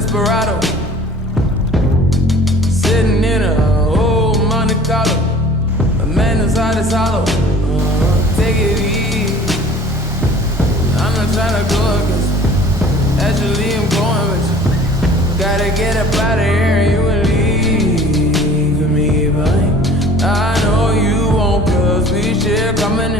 desperado. Sitting in a old Monte Carlo. A man whose heart is hollow. Take it easy. I'm not trying to go against you. Actually, I'm going with you. Gotta get up out of here and you will leave me behind. I know you won't, cause we share common